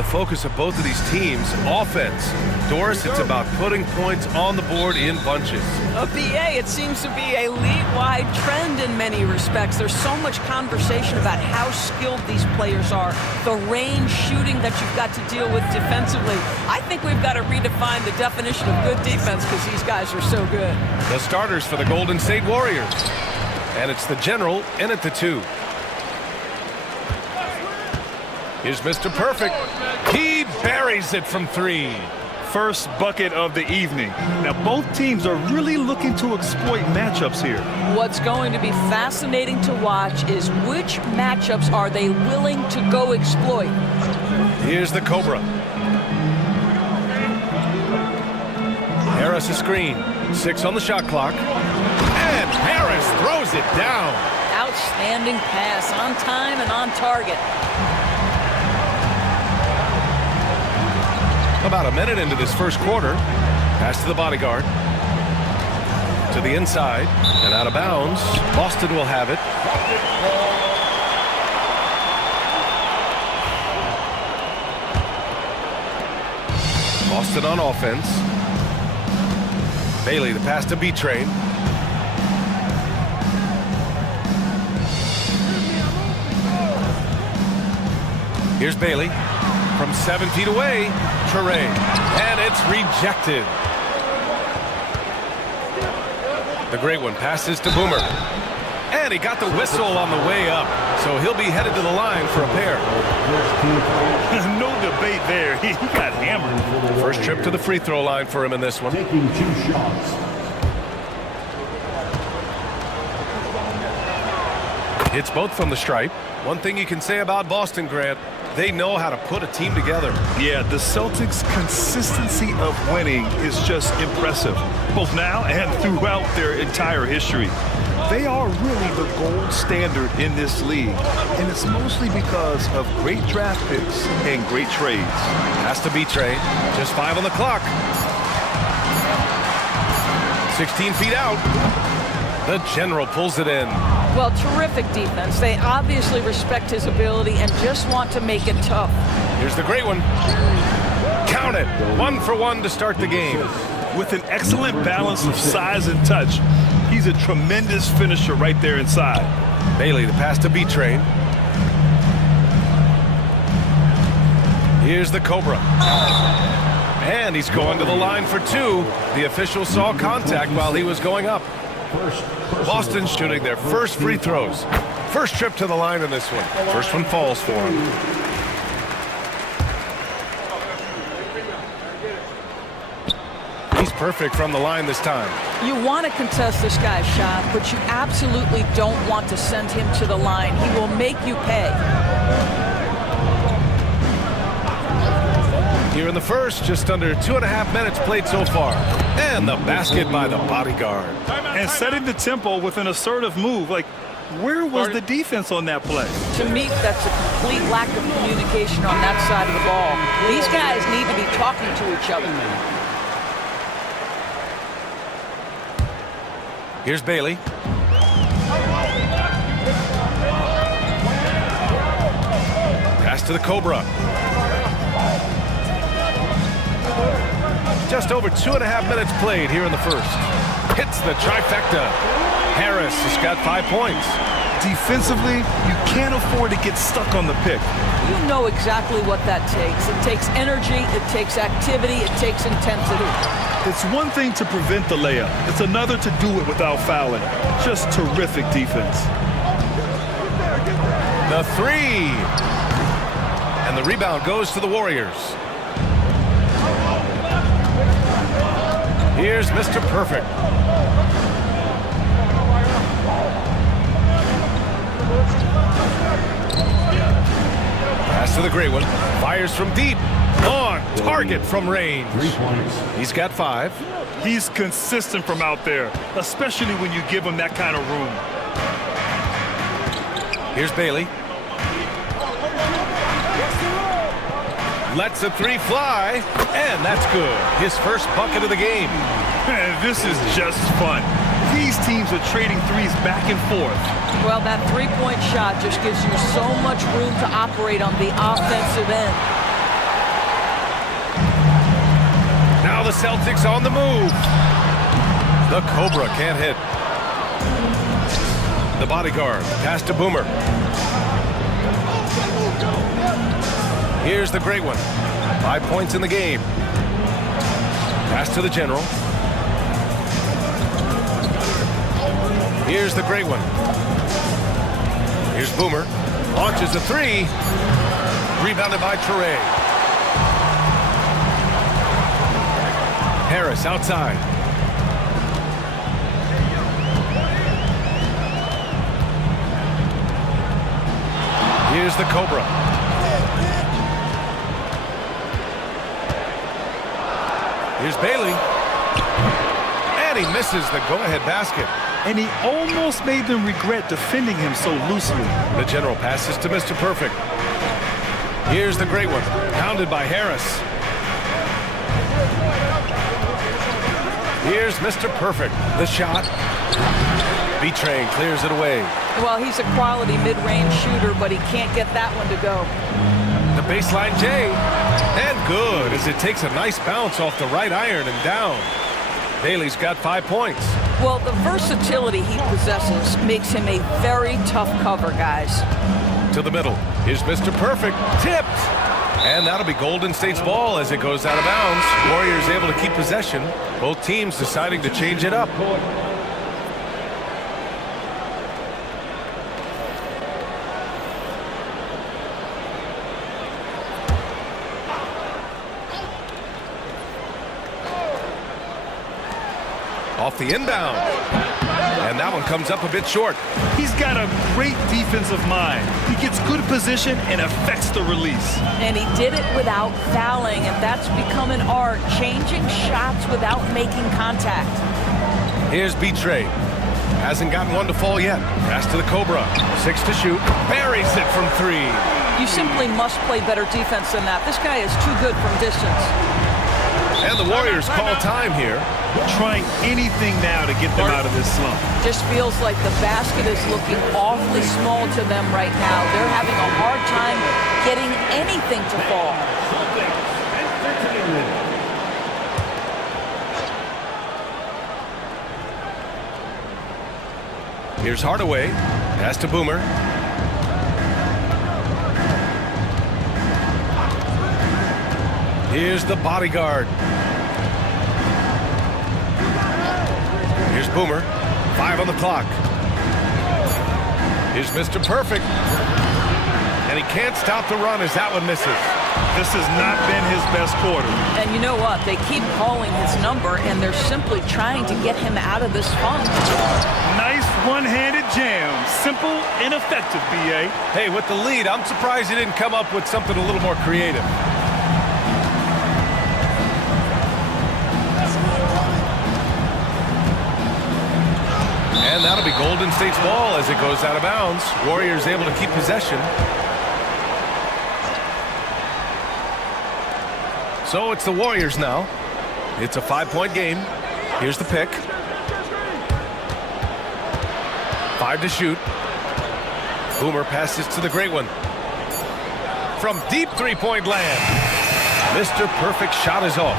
the focus of both of these teams, offense. Doris, it's about putting points on the board in bunches. A BA, it seems to be a league-wide trend in many respects. There's so much conversation about how skilled these players are, the range shooting that you've got to deal with defensively. I think we've got to redefine the definition of good defense because these guys are so good. The starters for the Golden State Warriors. And it's the general in at the 2. Here's Mr. Perfect. He buries it from 3. First bucket of the evening. Now, both teams are really looking to exploit matchups here. What's going to be fascinating to watch is which matchups are they willing to go exploit. Here's the Cobra. Harris a screen. 6 on the shot clock. And Harris throws it down. Outstanding pass, on time and on target. About a minute into this first quarter. Pass to the bodyguard. To the inside. And out of bounds. Boston will have it. Boston on offense. Bailey, the pass to B-Train. Here's Bailey. From 7 feet away, Ture, and it's rejected. The great one passes to Boomer. And he got the whistle on the way up, so he'll be headed to the line for a pair. No debate there. He got hammered. First trip to the free throw line for him in this one. Taking 2 shots. Hits both from the stripe. One thing you can say about Boston, Grant, they know how to put a team together. Yeah, the Celtics' consistency of winning is just impressive, both now and throughout their entire history. They are really the gold standard in this league, and it's mostly because of great draft picks and great trades. Has to be trade. Just 5 on the clock. 16 feet out. The general pulls it in. Well, terrific defense. They obviously respect his ability and just want to make it tough. Here's the great one. Count it. 1 for 1 to start the game. With an excellent balance of size and touch, he's a tremendous finisher right there inside. Bailey, the pass to B-Train. Here's the Cobra. And he's going to the line for 2. The official saw contact while he was going up. Boston shooting their first free throws. First trip to the line in this one. First one falls for him. He's perfect from the line this time. You want to contest this guy's shot, but you absolutely don't want to send him to the line. He will make you pay. Here in the first, just under 2.5 minutes played so far. And the basket by the bodyguard. And setting the tempo with an assertive move. Like, where was the defense on that play? To me, that's a complete lack of communication on that side of the ball. These guys need to be talking to each other. Here's Bailey. Pass to the Cobra. Just over 2.5 minutes played here in the first. Hits the trifecta. Harris has got 5 points. Defensively, you can't afford to get stuck on the pick. You know exactly what that takes. It takes energy, it takes activity, it takes intensity. It's one thing to prevent the layup. It's another to do it without fouling. Just terrific defense. The 3. And the rebound goes to the Warriors. Here's Mr. Perfect. Pass to the great one. Fires from deep. On target from range. 3 points. He's got 5. He's consistent from out there, especially when you give him that kind of room. Here's Bailey. Lets a 3 fly, and that's good. His first bucket of the game. Man, this is just fun. These teams are trading threes back and forth. Well, that three-point shot just gives you so much room to operate on the offensive end. Celtics on the move. The Cobra can't hit. The bodyguard, pass to Boomer. Here's the great one. 5 points in the game. Pass to the general. Here's the great one. Here's Boomer. Launches a three. Rebounded by Traore. Harris outside. Here's the Cobra. Here's Bailey. And he misses the go-ahead basket. And he almost made them regret defending him so loosely. The general passes to Mr. Perfect. Here's the great one. Pounded by Harris. Here's Mr. Perfect. The shot. B-Train clears it away. Well, he's a quality mid-range shooter, but he can't get that one to go. The baseline J. And good as it takes a nice bounce off the right iron and down. Bailey's got 5 points. Well, the versatility he possesses makes him a very tough cover, guys. To the middle. Here's Mr. Perfect. Tipped. And that'll be Golden State's ball as it goes out of bounds. Warriors able to keep possession. Both teams deciding to change it up. Off the inbound. And that one comes up a bit short. He's got a great defensive mind. He gets good position and affects the release. And he did it without fouling, and that's become an art, changing shots without making contact. Here's B-Trey. Hasn't gotten one to fall yet. Pass to the Cobra. 6 to shoot. Buries it from 3. You simply must play better defense than that. This guy is too good from distance. And the Warriors call time here. Trying anything now to get them out of this slump. Just feels like the basket is looking awfully small to them right now. They're having a hard time getting anything to fall. Here's Hardaway. Pass to Boomer. Here's the bodyguard. Here's Boomer. 5 on the clock. Here's Mr. Perfect. And he can't stop the run as that one misses. This has not been his best quarter. And you know what? They keep calling his number, and they're simply trying to get him out of this funk. Nice one-handed jam. Simple and effective, B.A. Hey, with the lead, I'm surprised he didn't come up with something a little more creative. And that'll be Golden State's ball as it goes out of bounds. Warriors able to keep possession. So it's the Warriors now. It's a 5-point game. Here's the pick. 5 to shoot. Boomer passes to the great one. From deep three-point land. Mr. Perfect shot is off.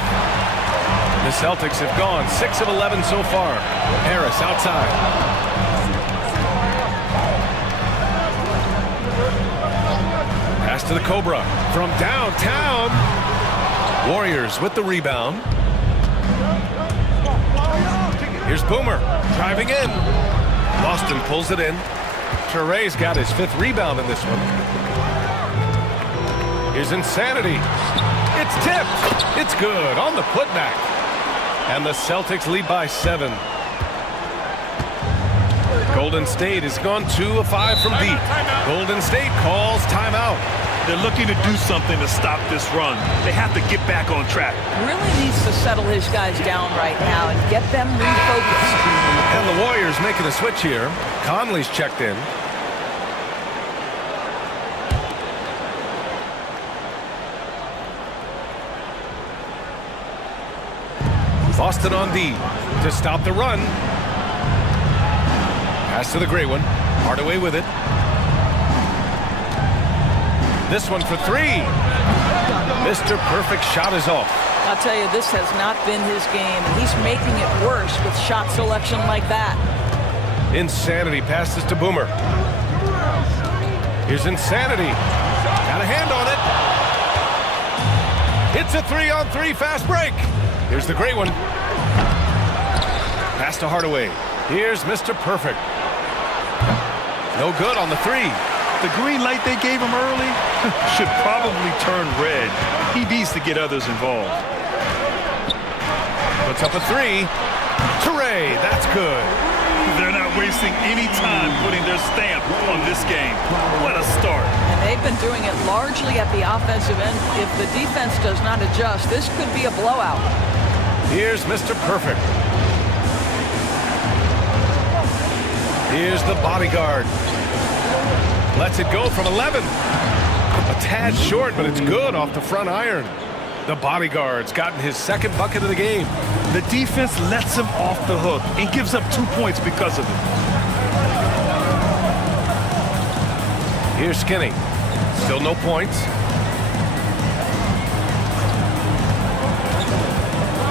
The Celtics have gone 6 of 11 so far. Harris outside. Pass to the Cobra from downtown. Warriors with the rebound. Here's Boomer driving in. Boston pulls it in. Traore's got his 5th rebound in this one. Here's Insanity. It's tipped. It's good on the putback. And the Celtics lead by 7. Golden State has gone 2 of 5 from deep. Golden State calls timeout. They're looking to do something to stop this run. They have to get back on track. Really needs to settle his guys down right now and get them refocused. And the Warriors making a switch here. Conley's checked in. Boston on D to stop the run. Pass to the gray one. Hardaway with it. This one for 3. Mr. Perfect shot is off. I'll tell you, this has not been his game, and he's making it worse with shot selection like that. Insanity passes to Boomer. Here's Insanity. Got a hand on it. It's a 3-on-3 fast break. Here's the great one. Pass to Hardaway. Here's Mr. Perfect. No good on the three. The green light they gave him early should probably turn red. He needs to get others involved. Puts up a three. Hooray, that's good. They're not wasting any time putting their stamp on this game. What a start. And they've been doing it largely at the offensive end. If the defense does not adjust, this could be a blowout. Here's Mr. Perfect. Here's the bodyguard. Lets it go from 11. A tad short, but it's good off the front iron. The bodyguard's gotten his second bucket of the game. The defense lets him off the hook and gives up 2 points because of it. Here's Skinny. Still no points.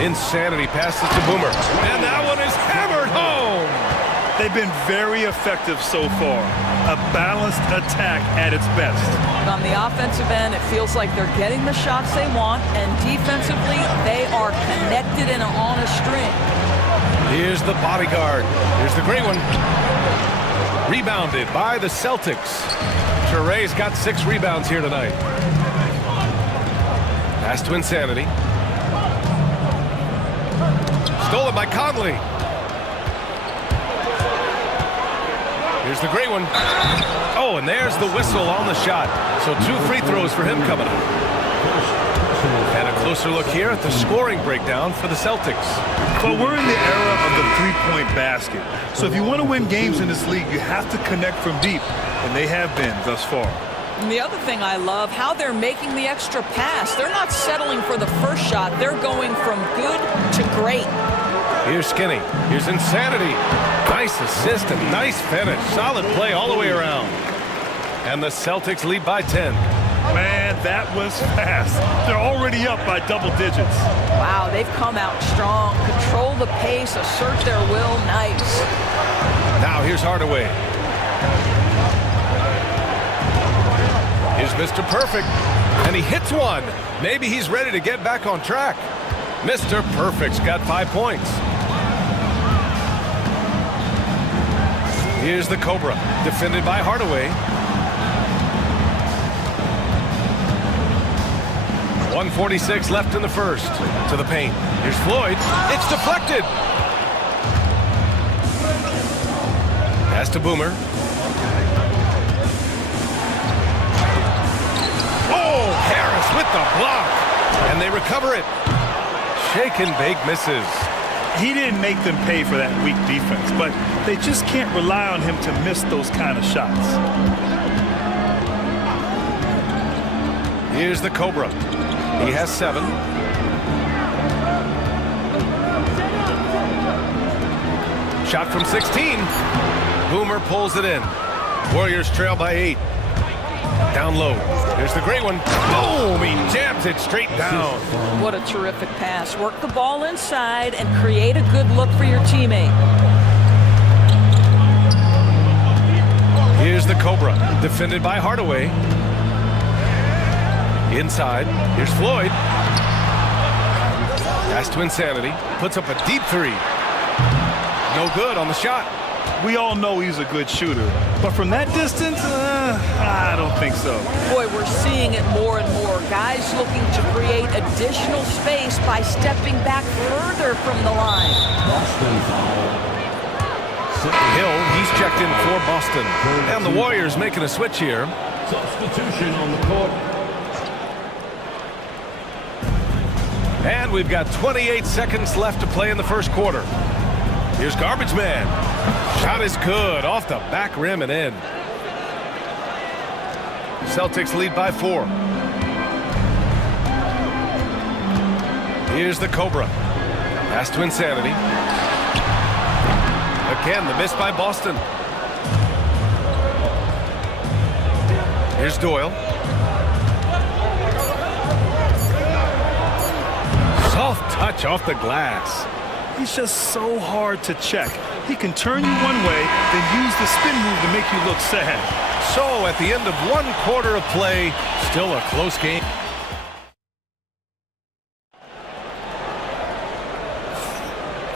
Insanity passes to Boomer. And that one is hammered home. They've been very effective so far. A balanced attack at its best. On the offensive end, it feels like they're getting the shots they want, and defensively, they are connected and on a string. Here's the bodyguard. Here's the great one. Rebounded by the Celtics. Touré's got 6 rebounds here tonight. Pass to Insanity. Stolen by Conley. Here's the great one. Oh, and there's the whistle on the shot. So 2 free throws for him coming up. And a closer look here at the scoring breakdown for the Celtics. But we're in the era of the three-point basket. So if you want to win games in this league, you have to connect from deep. And they have been thus far. And the other thing I love, how they're making the extra pass. They're not settling for the first shot. They're going from good to great. Here's Skinny. Here's Insanity. Nice assist and nice finish. Solid play all the way around. And the Celtics lead by 10. Man, that was fast. They're already up by double digits. Wow, they've come out strong. Control the pace, assert their will. Nice. Now here's Hardaway. Here's Mr. Perfect. And he hits one. Maybe he's ready to get back on track. Mr. Perfect's got 5 points. Here's the Cobra, defended by Hardaway. 1:46 left in the first. To the paint. Here's Floyd. It's deflected. Pass to Boomer. Oh, Harris with the block. And they recover it. Shake and bake misses. He didn't make them pay for that weak defense, but they just can't rely on him to miss those kind of shots. Here's the Cobra. He has 7. Shot from 16. Boomer pulls it in. Warriors trail by 8. Down low. Here's the great one. Boom! He jams it straight down. What a terrific pass. Work the ball inside and create a good look for your teammate. Here's the Cobra, defended by Hardaway. Inside. Here's Floyd. Pass to Insanity. Puts up a deep 3. No good on the shot. We all know he's a good shooter, but from that distance, I don't think so. Boy, we're seeing it more and more. Guys looking to create additional space by stepping back further from the line. Hill, he's checked in for Boston. And the Warriors making a switch here. Substitution on the court. And we've got 28 seconds left to play in the first quarter. Here's Garbage Man. Shot is good, off the back rim and in. Celtics lead by 4. Here's the Cobra. Pass to Insanity. Again, the miss by Boston. Here's Doyle. touch off the glass. He's just so hard to check. He can turn you one way, then use the spin move to make you look sad. So at the end of 1/4 of play, still a close game.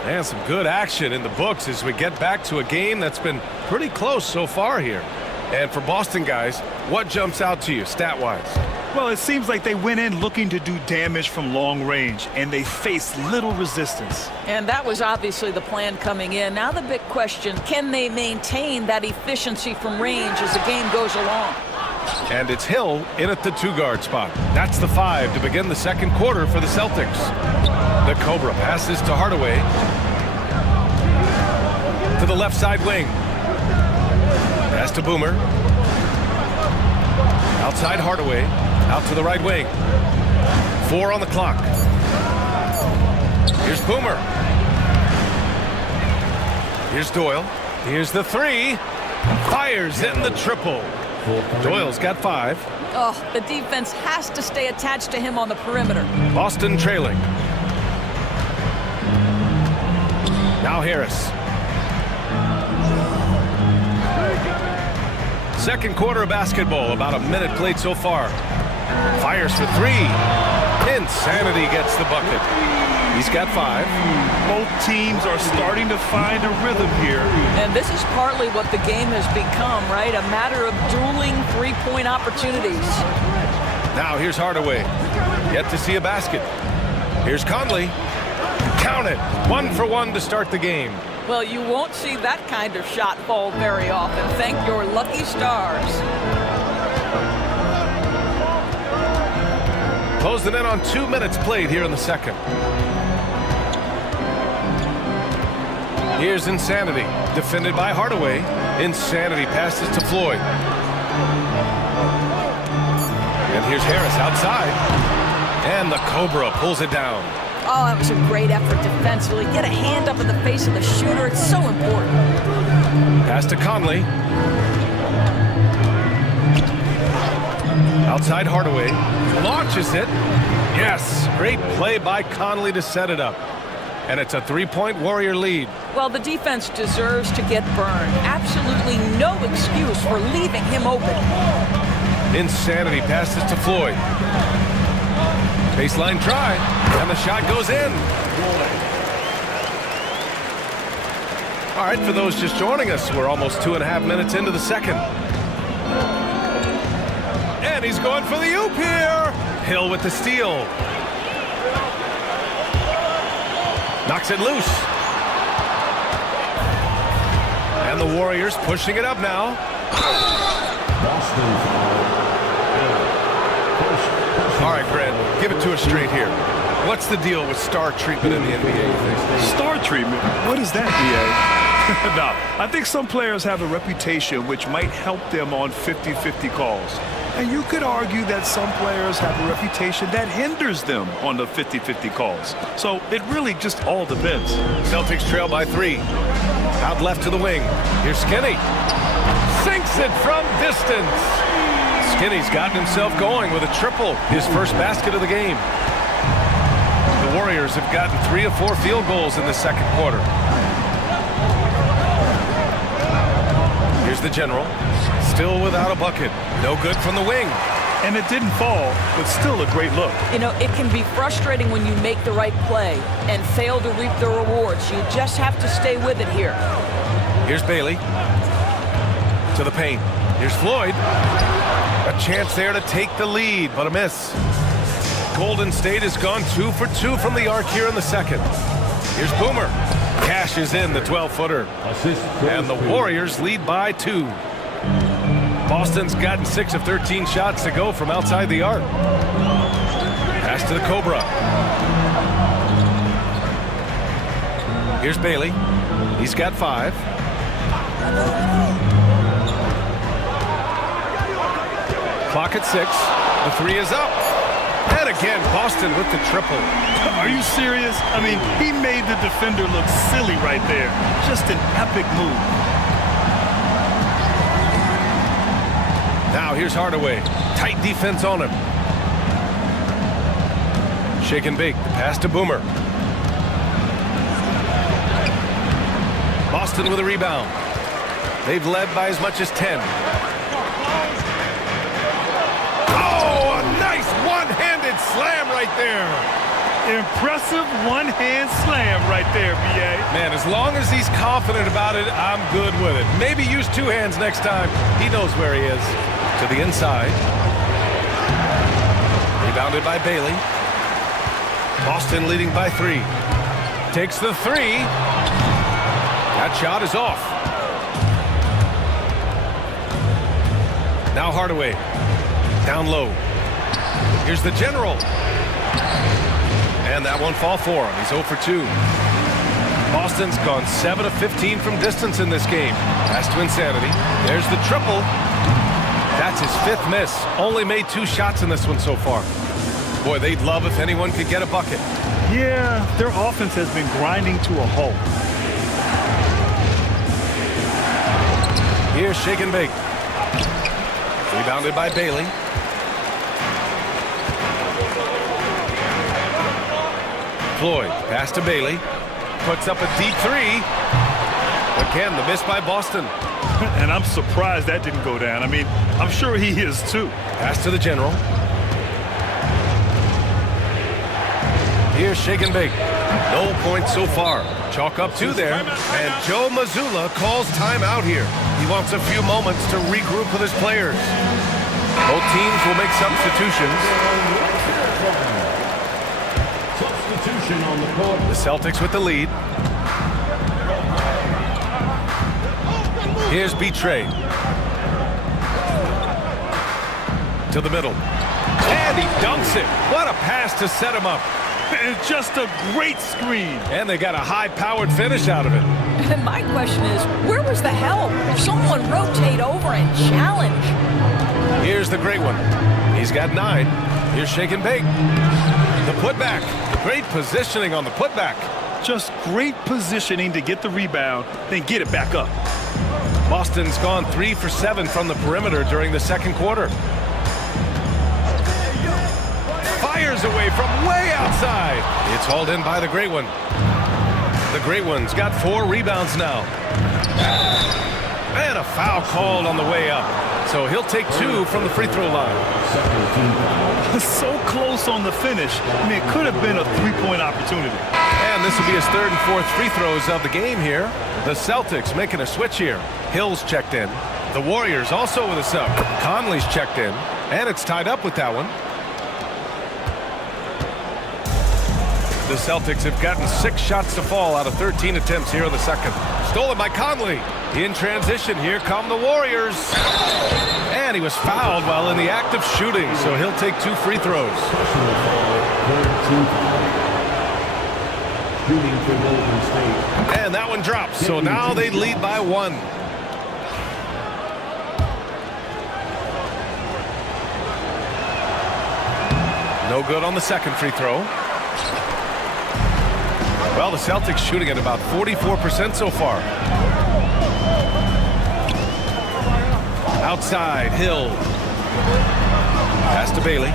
And some good action in the books as we get back to a game that's been pretty close so far here. And for Boston guys, what jumps out to you stat-wise? Well, it seems like they went in looking to do damage from long range, and they faced little resistance. And that was obviously the plan coming in. Now the big question, can they maintain that efficiency from range as the game goes along? And it's Hill in at the 2-guard spot. That's the 5 to begin the 2nd quarter for the Celtics. The Cobra passes to Hardaway. To the left side wing. Pass to Boomer. Outside Hardaway. Out to the right wing. 4 on the clock. Here's Boomer. Here's Doyle. Here's the 3. Fires in the triple. Doyle's got 5. Oh, the defense has to stay attached to him on the perimeter. Boston trailing. Now Harris. 2nd quarter of basketball, about a minute played so far. Fires for 3. Insanity gets the bucket. He's got 5. Both teams are starting to find a rhythm here. And this is partly what the game has become, right? A matter of dueling 3-point opportunities. Now here's Hardaway. Yet to see a basket. Here's Conley. Count it. 1 for 1 to start the game. Well, you won't see that kind of shot fall very often. Thank your lucky stars. Closing in on 2 minutes played here in the 2nd. Here's Insanity, defended by Hardaway. Insanity passes to Floyd. And here's Harris outside. And the Cobra pulls it down. Oh, that was a great effort defensively. Get a hand up in the face of the shooter. It's so important. Pass to Conley. Outside Hardaway. Launches it. Yes, great play by Conley to set it up. And it's a 3-point Warrior lead. Well, the defense deserves to get burned. Absolutely no excuse for leaving him open. Insanity passes to Floyd. Baseline try, and the shot goes in. All right, for those just joining us, we're almost 2.5 minutes into the 2nd. And he's going for the oop here. Hill with the steal. Knocks it loose. And the Warriors pushing it up now. All right, Brad, give it to us straight here. What's the deal with star treatment in the NBA, you think? Star treatment? What is that, B.A.? No, I think some players have a reputation which might help them on 50-50 calls. And you could argue that some players have a reputation that hinders them on the 50-50 calls. So it really just all depends. Celtics trail by 3. Out left to the wing. Here's Skinny. Sinks it from distance. Skinny's gotten himself going with a triple, his first basket of the game. The Warriors have gotten 3 of 4 field goals in the 2nd quarter. Here's the general. Still without a bucket. No good from the wing. And it didn't fall, but still a great look. You know, it can be frustrating when you make the right play and fail to reap the rewards. You just have to stay with it here. Here's Bailey. To the paint. Here's Floyd. A chance there to take the lead, but a miss. Golden State has gone 2 for 2 from the arc here in the 2nd. Here's Boomer. Cashes in the 12-footer. And the Warriors lead by 2. Boston's gotten 6 of 13 shots to go from outside the arc. Pass to the Cobra. Here's Bailey. He's got 5. Clock at 6. The 3 is up. And again, Boston with the triple. Are you serious? I mean, he made the defender look silly right there. Just an epic move. Now here's Hardaway. Tight defense on him. Shake and bake. The pass to Boomer. Boston with a rebound. They've led by as much as 10. Oh, a nice one-handed slam right there. Impressive one-hand slam right there, B.A. Man, as long as he's confident about it, I'm good with it. Maybe use two hands next time. He knows where he is. To the inside. Rebounded by Bailey. Boston leading by 3. Takes the 3. That shot is off. Now Hardaway. Down low. Here's the general. And that won't fall for him. He's 0 for 2. Boston's gone 7 of 15 from distance in this game. Pass to Insanity. There's the triple. That's his 5th miss. Only made 2 shots in this one so far. Boy, they'd love if anyone could get a bucket. Yeah, their offense has been grinding to a halt. Here's shake and bake. Rebounded by Bailey. Floyd, pass to Bailey. Puts up a deep 3. Again, the miss by Boston. And I'm surprised that didn't go down. I mean, I'm sure he is too. Pass to the general. Here's shake and bake. No points so far. Chalk up 2 there. And Joe Mazzulla calls timeout here. He wants a few moments to regroup with his players. Both teams will make substitutions. Substitution on the court. The Celtics with the lead. Here's B-Trade. To the middle. And he dunks it. What a pass to set him up. It's just a great screen. And they got a high-powered finish out of it. And my question is, where was the help? Someone rotate over and challenge. Here's the great one. He's got 9. Here's shake and bake. The putback. Great positioning on the putback. Just great positioning to get the rebound, then get it back up. Boston's gone 3 for 7 from the perimeter during the second quarter. Fires away from way outside. It's hauled in by the great one. The great one's got 4 rebounds now. And a foul called on the way up. So he'll take 2 from the free throw line. So close on the finish. I mean, it could have been a 3-point opportunity. And this will be his 3rd and 4th free throws of the game here. The Celtics making a switch here. Hill's checked in. The Warriors also with a sub. Conley's checked in. And it's tied up with that one. The Celtics have gotten 6 shots to fall out of 13 attempts here in the second. Stolen by Conley. In transition, here come the Warriors. And he was fouled while in the act of shooting, so he'll take 2 free throws. Shooting for Golden State. And that one drops, so now they lead by 1. No good on the second free throw. Well, the Celtics shooting at about 44% so far. Outside, Hill. Pass to Bailey.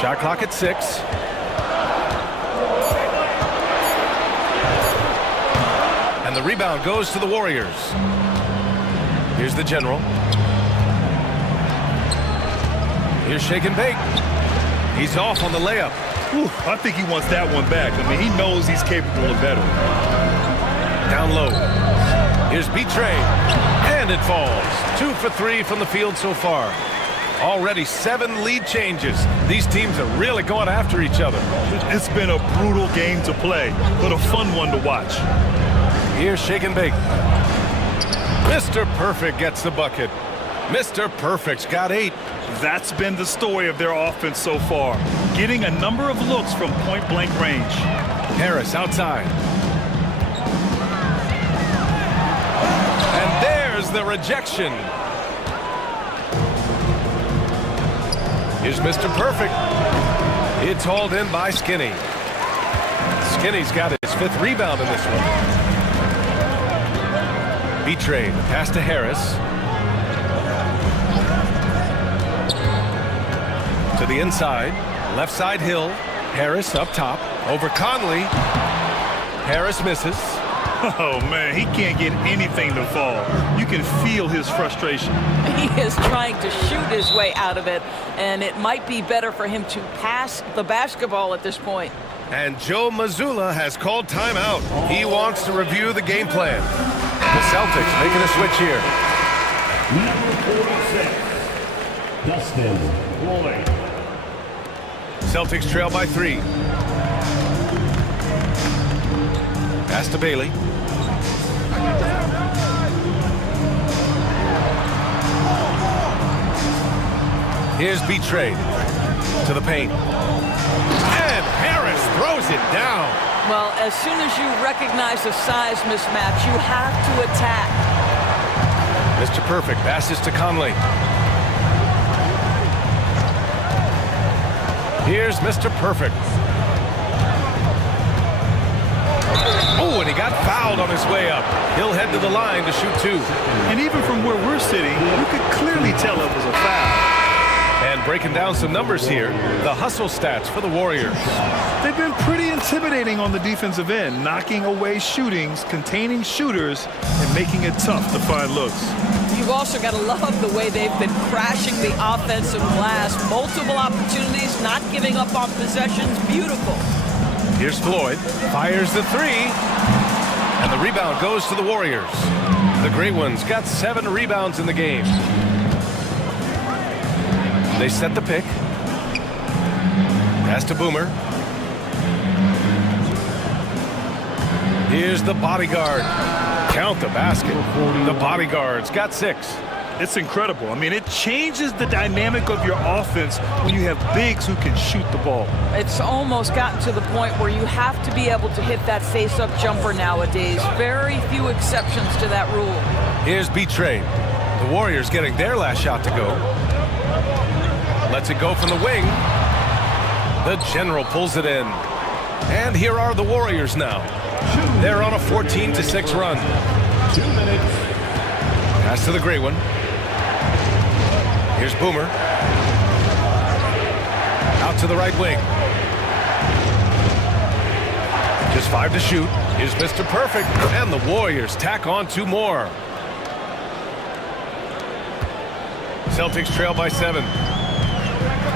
Shot clock at 6. And the rebound goes to the Warriors. Here's the general. Here's shake and bake. He's off on the layup. Ooh, I think he wants that one back. I mean, he knows he's capable of better. Down low. Here's B-Trade. And it falls. 2 for 3 from the field so far. Already 7 lead changes. These teams are really going after each other. It's been a brutal game to play, but a fun one to watch. Here's shake and bake. Mr. Perfect gets the bucket. Mr. Perfect's got 8. That's been the story of their offense so far, getting a number of looks from point-blank range. Harris outside. And there's the rejection. Here's Mr. Perfect. It's hauled in by Skinny. Skinny's got his 5th rebound in this one. B-Trade, pass to Harris. To the inside, left side Hill. Harris up top, over Conley. Harris misses. Oh, man, he can't get anything to fall. You can feel his frustration. He is trying to shoot his way out of it, and it might be better for him to pass the basketball at this point. And Joe Mazzulla has called timeout. He wants to review the game plan. The Celtics making a switch here. Number 46, Dustin Floyd. Celtics trail by 3. Pass to Bailey. Here's Betrayed to the paint. And Harris throws it down. Well, as soon as you recognize a size mismatch, you have to attack. Mr. Perfect passes to Conley. Here's Mr. Perfect. Oh, and he got fouled on his way up. He'll head to the line to shoot 2. And even from where we're sitting, you could clearly tell it was a foul. And breaking down some numbers here, the hustle stats for the Warriors. They've been pretty intimidating on the defensive end, knocking away shootings, containing shooters, and making it tough to find looks. You've also got to love the way they've been crashing the offensive glass. Multiple opportunities, not giving up on possessions. Beautiful. Here's Floyd, fires the 3, and the rebound goes to the Warriors. The Great Ones got 7 rebounds in the game. They set the pick. Pass to Boomer. Here's the bodyguard. Count the basket. The bodyguard's got 6. It's incredible. I mean, it changes the dynamic of your offense when you have bigs who can shoot the ball. It's almost gotten to the point where you have to be able to hit that face-up jumper nowadays. Very few exceptions to that rule. Here's Betrayed. The Warriors getting their last shot to go. Lets it go from the wing. The General pulls it in. And here are the Warriors now. They're on a 14-6 run. 2 minutes. Pass to the Great One. Here's Boomer. Out to the right wing. Just 5 to shoot. Here's Mr. Perfect. And the Warriors tack on 2 more. Celtics trail by 7.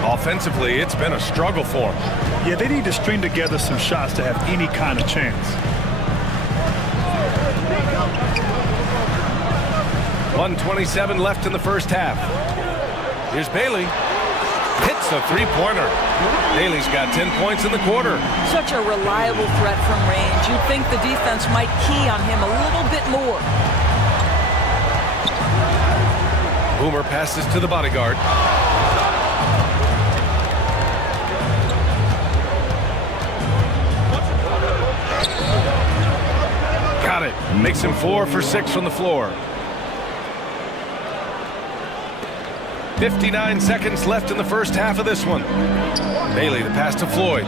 Offensively, it's been a struggle for them. Yeah, they need to string together some shots to have any kind of chance. 1:27 left in the first half. Here's Bailey. Hits a 3-pointer. Bailey's got 10 points in the quarter. Such a reliable threat from range. You'd think the defense might key on him a little bit more. Boomer passes to the bodyguard. Got it. Makes him 4 for 6 from the floor. 59 seconds left in the first half of this one. Bailey, the pass to Floyd.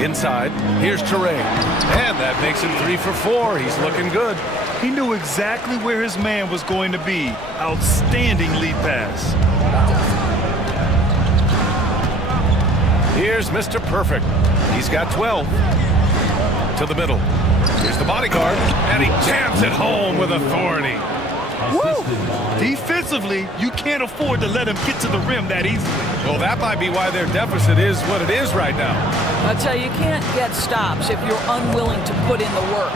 Inside, here's Toure. And that makes him 3 for 4. He's looking good. He knew exactly where his man was going to be. Outstanding lead pass. Here's Mr. Perfect. He's got 12. To the middle. Here's the bodyguard. And he jams it home with authority. Woo! Defensively, you can't afford to let him get to the rim that easily. Well, that might be why their deficit is what it is right now. I'll tell you, you can't get stops if you're unwilling to put in the work.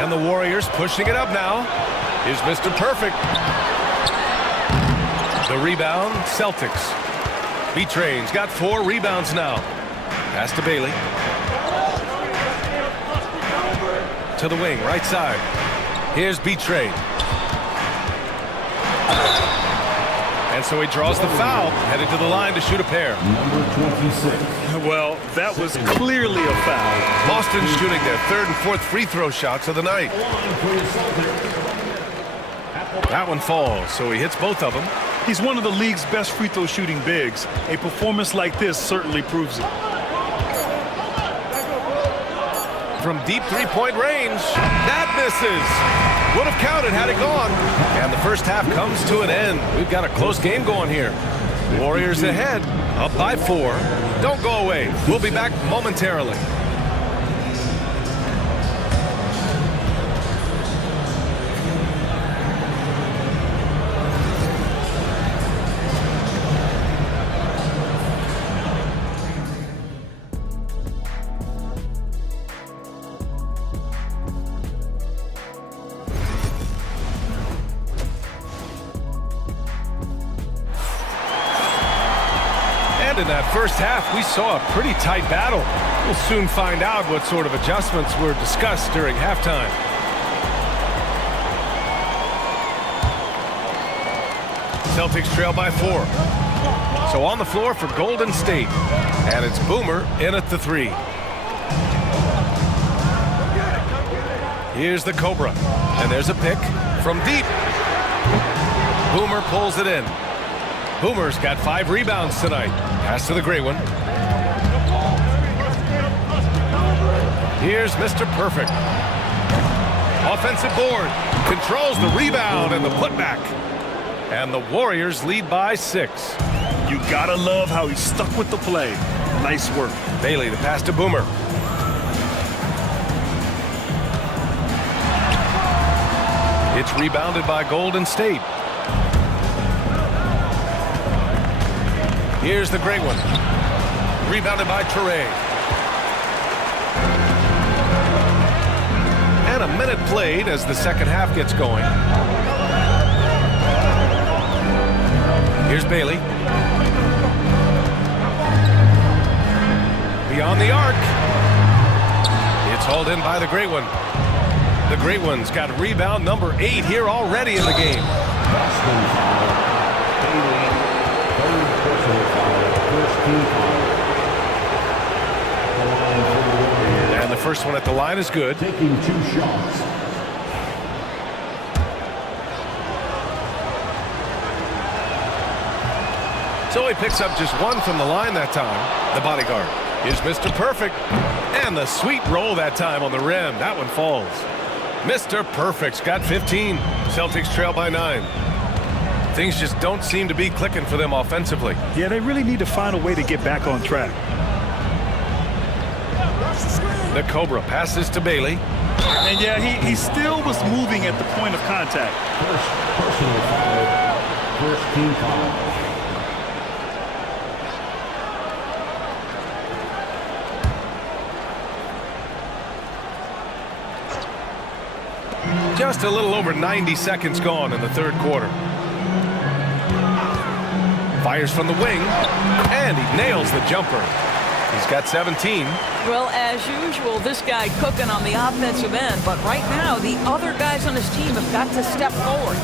And the Warriors pushing it up now. Here's Mr. Perfect. The rebound, Celtics. B-Train's got 4 rebounds now. Pass to Bailey. To the wing, right side. Here's B-Train. And so he draws the foul, headed to the line to shoot a pair. Number 26. Well, that was clearly a foul. Boston shooting their 3rd and 4th free throw shots of the night. That one falls, so he hits both of them. He's one of the league's best free throw shooting bigs. A performance like this certainly proves it. From deep 3-point range, that misses. Would have counted had it gone. And the first half comes to an end. We've got a close game going here. Warriors ahead, up by 4. Don't go away. We'll be back momentarily. And in that first half, we saw a pretty tight battle. We'll soon find out what sort of adjustments were discussed during halftime. Celtics trail by 4. So on the floor for Golden State. And it's Boomer in at the 3. Here's the Cobra. And there's a pick from deep. Boomer pulls it in. Boomer's got 5 rebounds tonight. Pass to the gray one. Here's Mr. Perfect. Offensive board. Controls the rebound and the putback. And the Warriors lead by 6. You gotta love how he stuck with the play. Nice work. Bailey, the pass to Boomer. It's rebounded by Golden State. Here's the great one. Rebounded by Toure. And a minute played as the second half gets going. Here's Bailey. Beyond the arc. It's hauled in by the great one. The great one's got rebound number 8 here already in the game. Boston foul. Bailey, third personal foul, first team foul. The line for the Warriors. And the first one at the line is good. Taking 2 shots. So he picks up just 1 from the line that time. The bodyguard. Here's Mr. Perfect. And the sweet roll that time on the rim. That one falls. Mr. Perfect's got 15. Celtics trail by 9. Things just don't seem to be clicking for them offensively. Yeah, they really need to find a way to get back on track. The Cobra passes to Bailey. And yeah, he still was moving at the point of contact. First personal foul, first team foul. Just a little over 90 seconds gone in the third quarter. Fires from the wing, and he nails the jumper. He's got 17. Well, as usual, this guy cooking on the offensive end, but right now, the other guys on his team have got to step forward.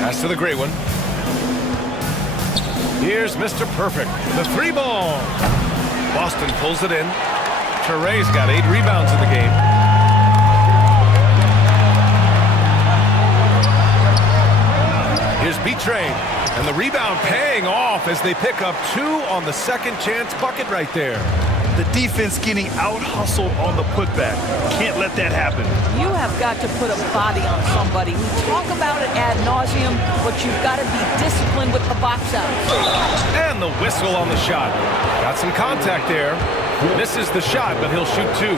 Pass to the gray one. Here's Mr. Perfect, the 3 ball. Boston pulls it in. Toure's got 8 rebounds in the game. Here's B-Train, and the rebound paying off as they pick up 2 on the second chance bucket right there. The defense getting out-hustled on the putback. Can't let that happen. You have got to put a body on somebody. We talk about it ad nauseum, but you've got to be disciplined with the box out. And the whistle on the shot. Got some contact there. Misses the shot, but he'll shoot 2.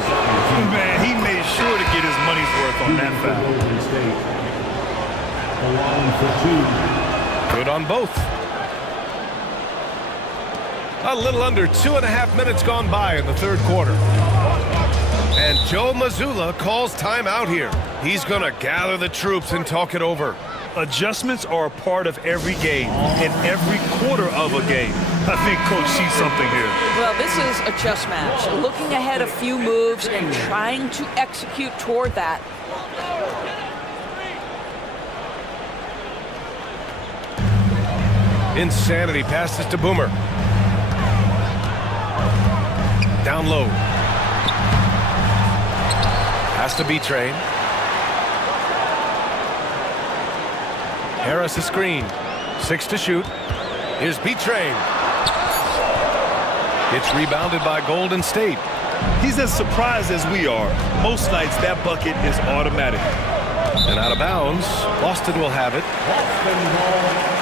Man, he made sure to get his money's worth on that foul. Golden State. The line for 2. Good on both. A little under 2.5 minutes gone by in the third quarter. And Joe Mazzulla calls timeout here. He's going to gather the troops and talk it over. Adjustments are a part of every game and every quarter of a game. I think Coach sees something here. Well, this is a chess match. Looking ahead a few moves and trying to execute toward that. Insanity passes to Boomer. Down low. Has to be Train. Harris a screen. 6 to shoot. Here's B-Train. It's rebounded by Golden State. He's as surprised as we are. Most nights that bucket is automatic. And out of bounds. Boston will have it. Boston ball.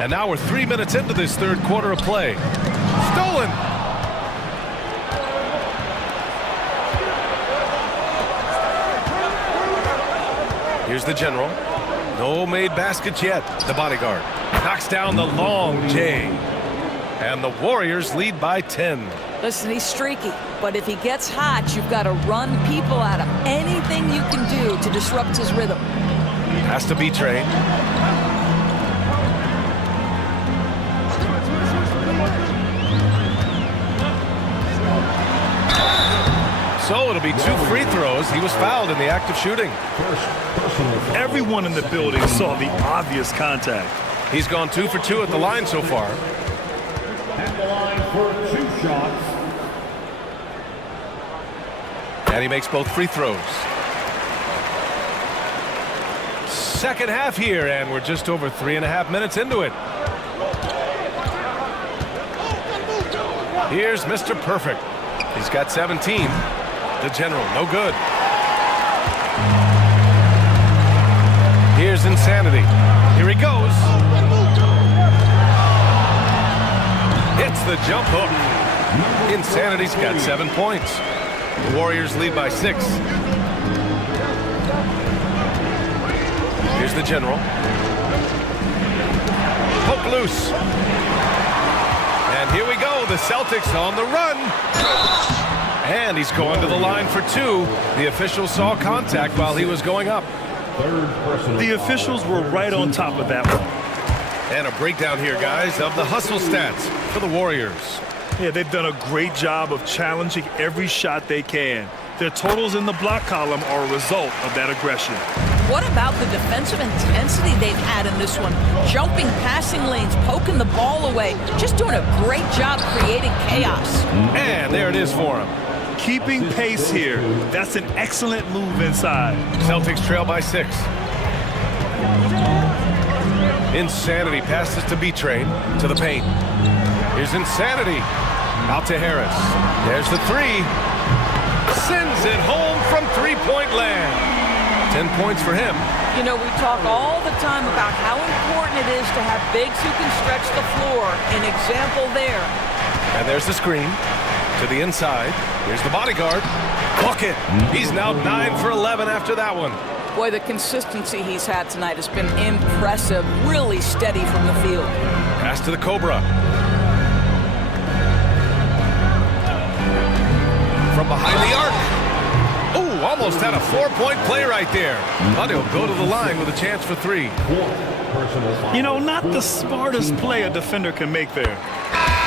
And now we're 3 minutes into this third quarter of play. Stolen! Here's the general. No made baskets yet. The bodyguard knocks down the long J. And the Warriors lead by 10. Listen, he's streaky, but if he gets hot, you've got to run people at him. Anything you can do to disrupt his rhythm. Has to be trained. So it'll be 2 free throws. He was fouled in the act of shooting. Everyone in the building saw the obvious contact. He's gone 2 for 2 at the line so far. At the line for 2 shots. And he makes both free throws. Second half here, and we're just over 3.5 minutes into it. Here's Mr. Perfect. He's got 17. The general, no good. Here's Insanity. Here he goes. Hits the jump hook. Insanity's got 7 points. The Warriors lead by 6. Here's the general. Poke loose. And here we go. The Celtics on the run. And he's going to the line for 2. The official saw contact while he was going up. The officials were right on top of that one. And a breakdown here, guys, of the hustle stats for the Warriors. Yeah, they've done a great job of challenging every shot they can. Their totals in the block column are a result of that aggression. What about the defensive intensity they've had in this one? Jumping passing lanes, poking the ball away, just doing a great job creating chaos. And there it is for him. Keeping pace here. That's an excellent move inside. Celtics trail by 6. Insanity passes to B-Train, to the paint. Here's Insanity. Out to Harris. There's the 3. Sends it home from 3-point land. 10 points for him. You know, we talk all the time about how important it is to have bigs who can stretch the floor. An example there. And there's the screen. To the inside. Here's the bodyguard. Bucket. He's now 9 for 11 after that one. Boy, the consistency he's had tonight has been impressive. Really steady from the field. Pass to the Cobra. From behind the arc. Ooh, almost had a 4-point play right there. But he'll go to the line with a chance for 3. You know, not the smartest play a defender can make there.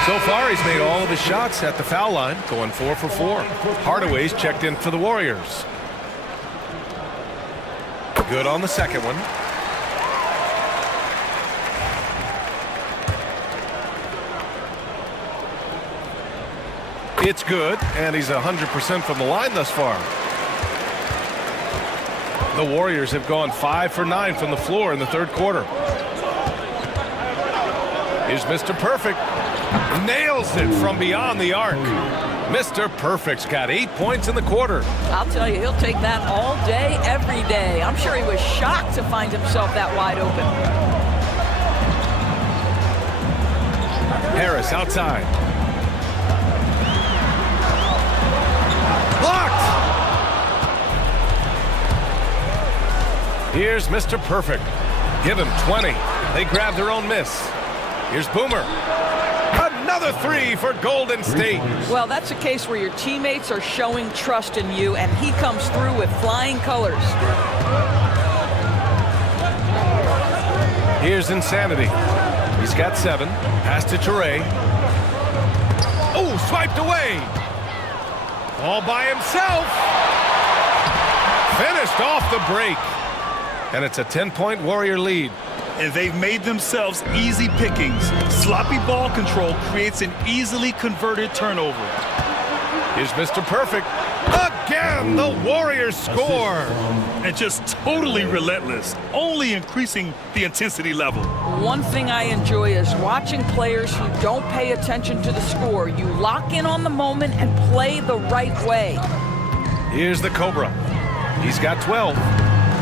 So far, he's made all of his shots at the foul line, going 4 for 4. Hardaway's checked in for the Warriors. Good on the second one. It's good, and he's 100% from the line thus far. The Warriors have gone 5 for 9 from the floor in the third quarter. Here's Mr. Perfect. Nails it from beyond the arc. Mr. Perfect's got 8 points in the quarter. I'll tell you, he'll take that all day, every day. I'm sure he was shocked to find himself that wide open. Harris outside. Blocked! Here's Mr. Perfect. Give him 20. They grab their own miss. Here's Boomer. Another 3 for Golden State. Well, that's a case where your teammates are showing trust in you, and he comes through with flying colors. Here's Insanity. He's got 7. Pass to Toure. Oh, swiped away. All by himself. Finished off the break. And it's a 10-point Warrior lead. And they've made themselves easy pickings. Sloppy ball control creates an easily converted turnover. Here's Mr. Perfect. Again, the Warriors score. And just totally relentless, only increasing the intensity level. One thing I enjoy is watching players who don't pay attention to the score. You lock in on the moment and play the right way. Here's the Cobra. He's got 12.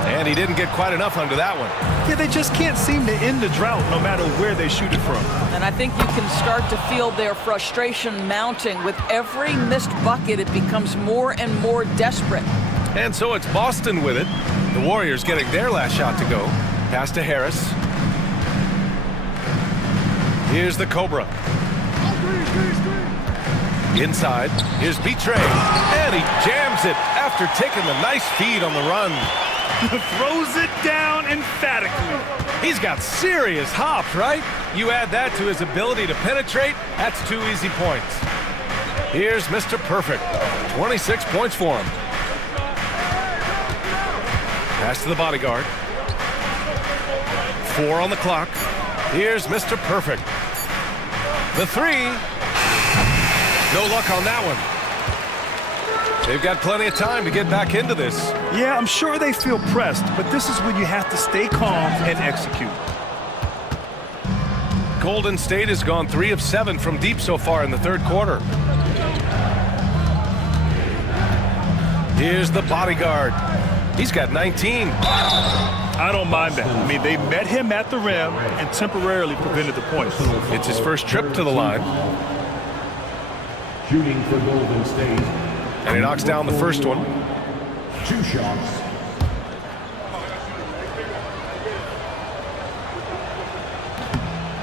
And he didn't get quite enough under that one. Yeah, they just can't seem to end the drought no matter where they shoot it from. And I think you can start to feel their frustration mounting. With every missed bucket, it becomes more and more desperate. And so it's Boston with it. The Warriors getting their last shot to go. Pass to Harris. Here's the Cobra. Inside. Here's B-Train. And he jams it after taking the nice feed on the run. Throws it down emphatically. He's got serious hops, right? You add that to his ability to penetrate, that's 2 easy points. Here's Mr. Perfect. 26 points for him. Pass to the bodyguard. 4 on the clock. Here's Mr. Perfect. The 3. No luck on that one. They've got plenty of time to get back into this. Yeah, I'm sure they feel pressed, but this is when you have to stay calm and execute. Golden State has gone 3 of 7 from deep so far in the third quarter. Here's the bodyguard. He's got 19. I don't mind that. I mean, they met him at the rim and temporarily prevented the points. It's his first trip to the line. Shooting for Golden State. And he knocks down the first one. 2 shots.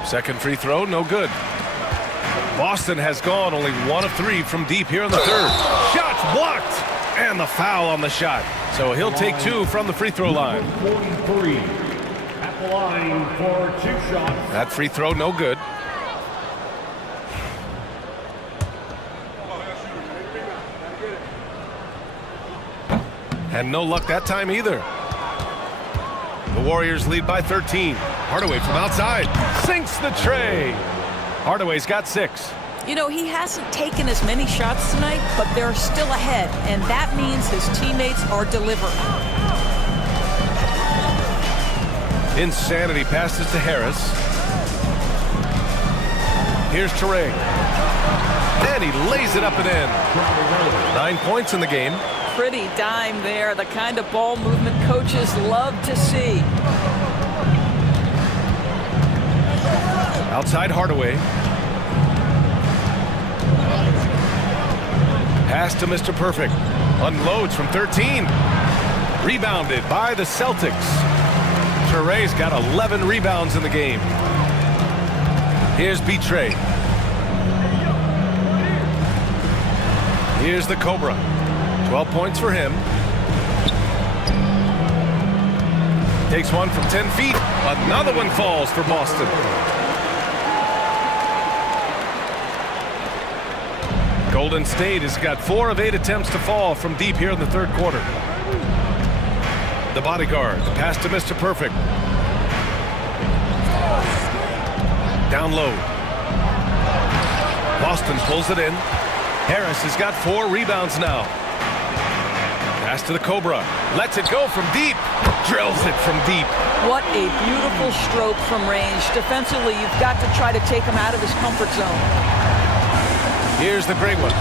Second free throw, no good. Boston has gone only 1 of 3 from deep here in the third. Shots blocked! And the foul on the shot. So he'll take 2 from the free throw line. 43 at the line for 2 shots. That free throw, no good. And no luck that time either. The Warriors lead by 13. Hardaway from outside sinks the tray. Hardaway's got 6. You know, he hasn't taken as many shots tonight, but they're still ahead, and that means his teammates are delivering. Insanity passes to Harris. Here's Teray. And he lays it up and in. 9 points in the game. Pretty dime there, the kind of ball movement coaches love to see. Outside Hardaway. Pass to Mr. Perfect. Unloads from 13. Rebounded by the Celtics. Teray's got 11 rebounds in the game. Here's B-Tray. Here's the Cobra. 12 points for him. Takes one from 10 feet. Another one falls for Boston. Golden State has got 4 of 8 attempts to fall from deep here in the third quarter. The bodyguard, the pass to Mr. Perfect. Down low. Boston pulls it in. Harris has got 4 rebounds now. Pass to the Cobra. Lets it go from deep. Drills it from deep. What a beautiful stroke from range. Defensively, you've got to try to take him out of his comfort zone. Here's the great one.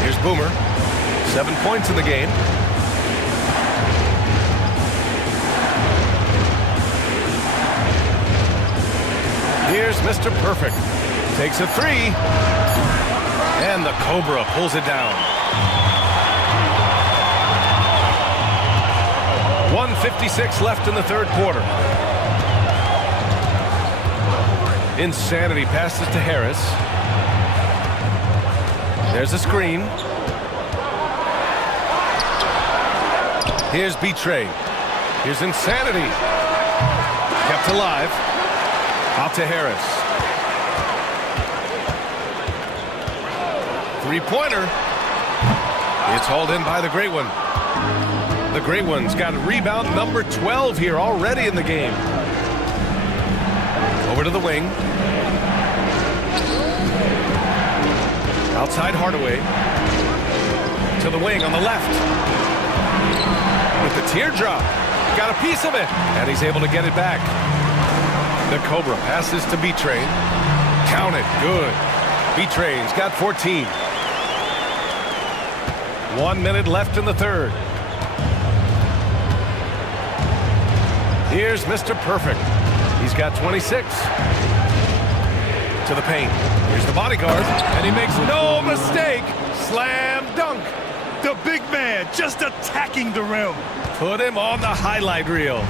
Here's Boomer. 7 points in the game. Here's Mr. Perfect. Takes a 3. And the Cobra pulls it down. 1:56 left in the third quarter. Insanity passes to Harris. There's a screen. Here's B-Tray. Here's Insanity. Kept alive. Out to Harris. Three-pointer. It's hauled in by the Great One. The Great One's got rebound number 12 here already in the game. Over to the wing. Outside Hardaway. To the wing on the left. With the teardrop. Got a piece of it. And he's able to get it back. The Cobra passes to B-Tray. Count it. Good. B-Tray's got 14. 1 minute left in the third. Here's Mr. Perfect. He's got 26. To the paint. Here's the bodyguard. And he makes no mistake. Slam dunk. The big man just attacking the rim. Put him on the highlight reel.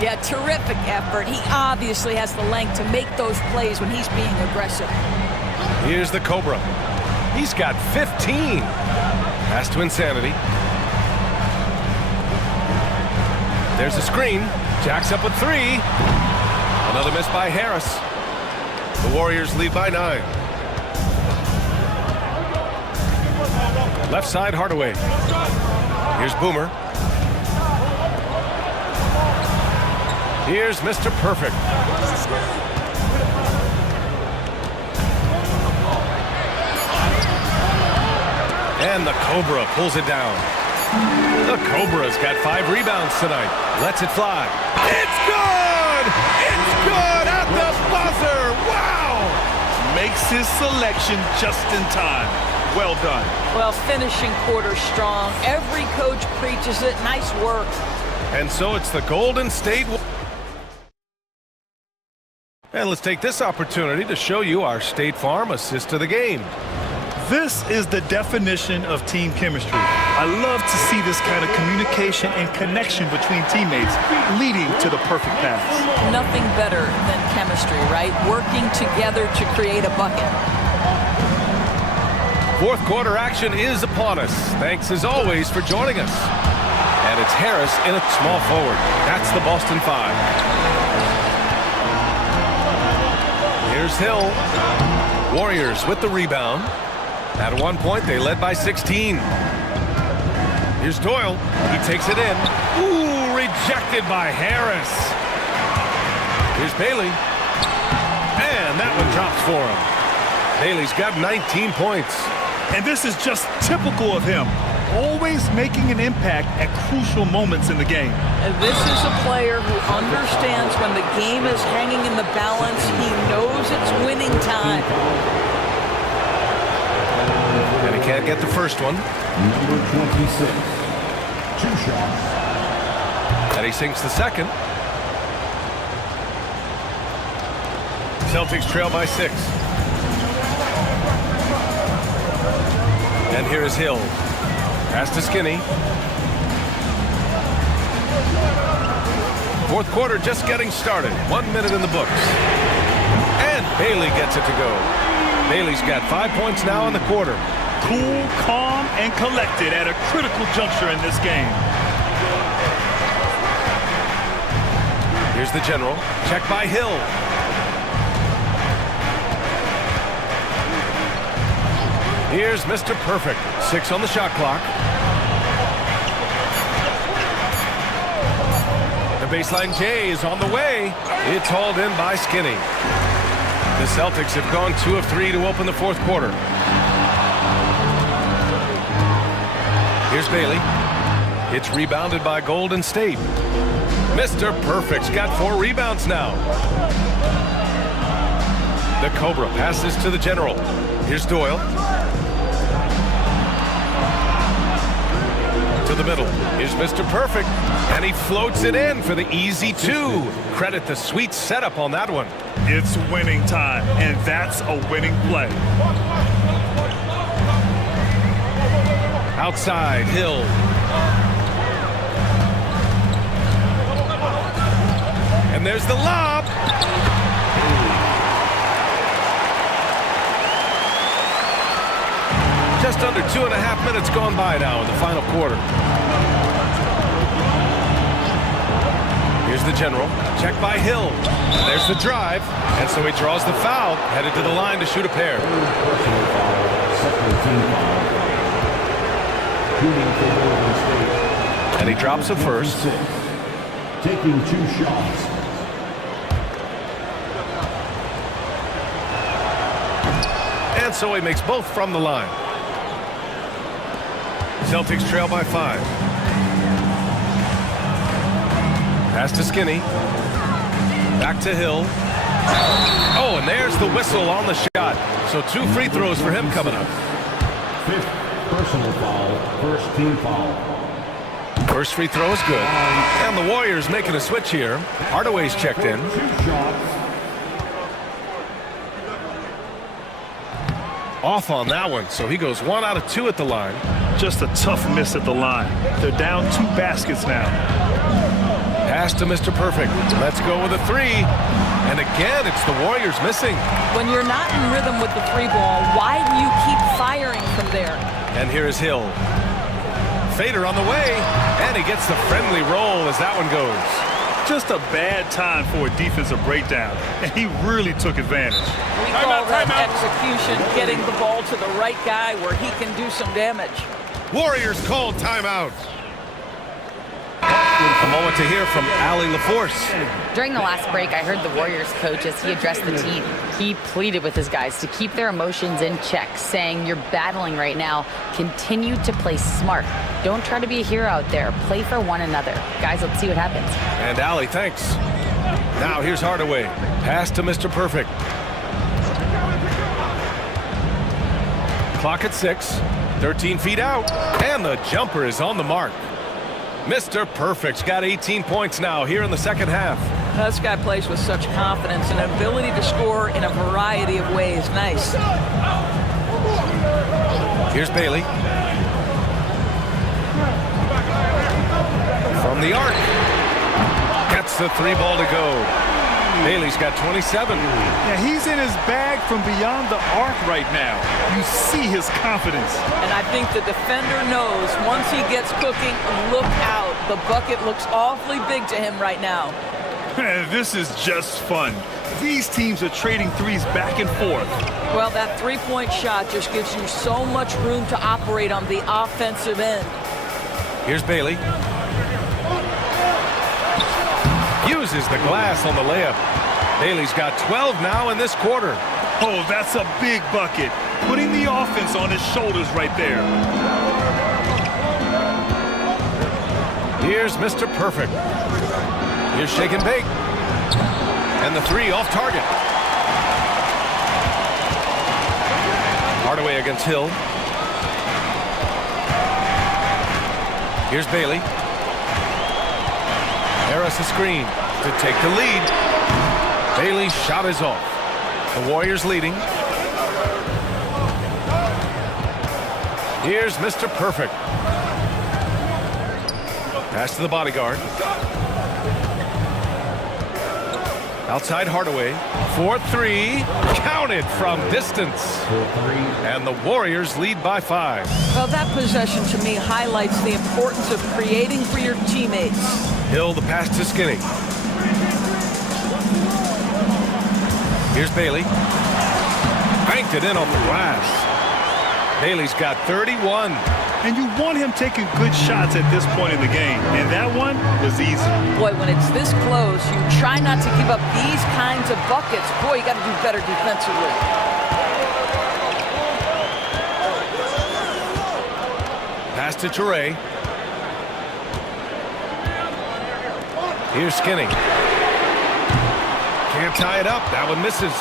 Yeah, terrific effort. He obviously has the length to make those plays when he's being aggressive. Here's the Cobra. He's got 15. Pass to Insanity. There's a screen. Jacks up with 3. Another miss by Harris. The Warriors lead by 9. Left side, Hardaway. Here's Boomer. Here's Mr. Perfect. And the Cobra pulls it down. The Cobra's got 5 rebounds tonight. Lets it fly. It's good! It's good at the buzzer! Wow! Makes his selection just in time. Well done. Well, finishing quarter strong. Every coach preaches it. Nice work. And so it's the Golden State. And let's take this opportunity to show you our State Farm assist of the game. This is the definition of team chemistry. I love to see this kind of communication and connection between teammates leading to the perfect pass. Nothing better than chemistry, right? Working together to create a bucket. Fourth quarter action is upon us. Thanks as always for joining us. And it's Harris in at small forward. That's the Boston 5. Here's Hill. Warriors with the rebound. At one point, they led by 16. Here's Doyle. He takes it in. Ooh, rejected by Harris. Here's Bailey. And that one drops for him. Bailey's got 19 points. And this is just typical of him. Always making an impact at crucial moments in the game. And this is a player who understands when the game is hanging in the balance. He knows it's winning time. And he can't get the first one. Number 26. 2 shots. And he sinks the second. Celtics trail by 6. And here is Hill. Pass to Skinny. Fourth quarter just getting started. 1 minute in the books. And Bailey gets it to go. Bailey's got 5 points now in the quarter. Cool, calm, and collected at a critical juncture in this game. Here's the general. Check by Hill. Here's Mr. Perfect. 6 on the shot clock. The baseline J is on the way. It's hauled in by Skinny. The Celtics have gone 2 of 3 to open the fourth quarter. Here's Bailey. It's rebounded by Golden State. Mr. Perfect's got 4 rebounds now. The Cobra passes to the general. Here's Doyle. To the middle. Here's Mr. Perfect. And he floats it in for the easy 2. Credit the sweet setup on that one. It's winning time, and that's a winning play. Outside, Hill. And there's the lob. Just under 2.5 minutes gone by now in the final quarter. Here's the general. Check by Hill. There's the drive. And so he draws the foul. Headed to the line to shoot a pair. Personal foul. Second team foul. Shooting for Golden State. And he drops a first. Taking 2 shots. And so he makes both from the line. Celtics trail by 5. Pass to Skinny. Back to Hill. Oh, and there's the whistle on the shot. So 2 free throws for him coming up. 5th personal foul. First team foul. First free throw is good. And the Warriors making a switch here. Hardaway's checked in. 2 shots. Off on that one, so he goes 1 out of 2 at the line. Just a tough miss at the line. They're down 2 baskets now. Pass to Mr. Perfect. Let's go with a 3. And again, it's the Warriors missing. When you're not in rhythm with the 3 ball, why do you keep firing from there? And here is Hill. Fader on the way, and he gets the friendly roll as that one goes. Just a bad time for a defensive breakdown, and he really took advantage. We call that execution, getting the ball to the right guy where he can do some damage. Warriors call timeout. A moment to hear from Allie LaForce. During the last break, I heard the Warriors coach as he addressed the team. He pleaded with his guys to keep their emotions in check, saying, "You're battling right now. Continue to play smart. Don't try to be a hero out there. Play for one another." Guys, let's see what happens. And Allie, thanks. Now here's Hardaway. Pass to Mr. Perfect. Clock at 6. 13 feet out. And the jumper is on the mark. Mr. Perfect's got 18 points now here in the second half. This guy plays with such confidence and an ability to score in a variety of ways. Nice. Here's Bailey. From the arc. Gets the 3 ball to go. Bailey's got 27. Yeah, he's in his bag from beyond the arc right now. You see his confidence. And I think the defender knows once he gets cooking, look out. The bucket looks awfully big to him right now. This is just fun. These teams are trading threes back and forth. Well, that three-point shot just gives you so much room to operate on the offensive end. Here's Bailey. Uses the glass on the layup. Bailey's got 12 now in this quarter. Oh, that's a big bucket. Putting the offense on his shoulders right there. Here's Mr. Perfect. Here's Shake and Bake. And the 3 off target. Hardaway against Hill. Here's Bailey. Harris a screen to take the lead. Bailey's shot is off. The Warriors leading. Here's Mr. Perfect. Pass to the bodyguard. Outside Hardaway. 4-3. Counted from distance. And the Warriors lead by 5. Well, that possession to me highlights the importance of creating for your teammates. Hill the pass to Skinny. Here's Bailey. Banked it in off the glass. Bailey's got 31. And you want him taking good shots at this point in the game. And that one was easy. Boy, when it's this close, you try not to give up these kinds of buckets. Boy, you got to do better defensively. Pass to Toure. Here's Skinny. Can't tie it up. That one misses.